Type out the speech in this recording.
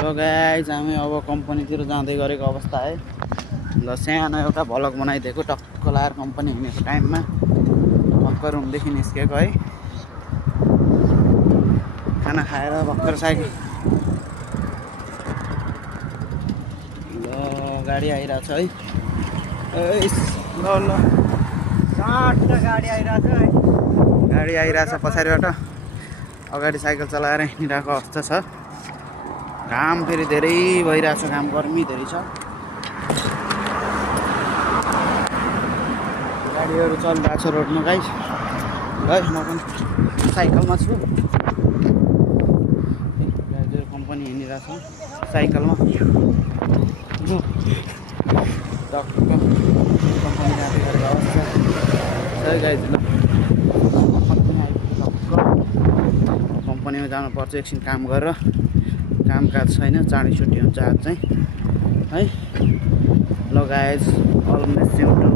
ल गाइज हामी अब कम्पनीतिर जाँदै गरेको अवस्था है। ल सानो एउटा भ्लग बनाइदिएको टक्क लाएर कम्पनी हिँडेको टाइममा भर्खर रुमदेखि निस्केको है। खाना खाएर भर्खर साइकल ल गाडी आइरहेछ है। ल ल गाडी आइरहेछ है। गाडी आइरहेछ पछाडिबाट। अगाडि साइकल चलाएर हिँडिरहेको अवस्था छ। घाम फेरि धेरै भइरहेछ, घाम गर्मी धेरै छ। गाडीहरू चलिरहेको छ रोडमा गाइस। ल म पनि साइकलमा छु। गाडीहरू कम्पनी हिँडिरहेछ साइकलमा। टक्क कम्पनी जाँदै गरेको अवस्था सही गाइस। ल कम्पनीमा जानुपर्छ एकछिन काम गरेर। कामकाज छैन, चाँडै छुट्टी हुन्छ आज चाहिँ है। ल guys all miss you to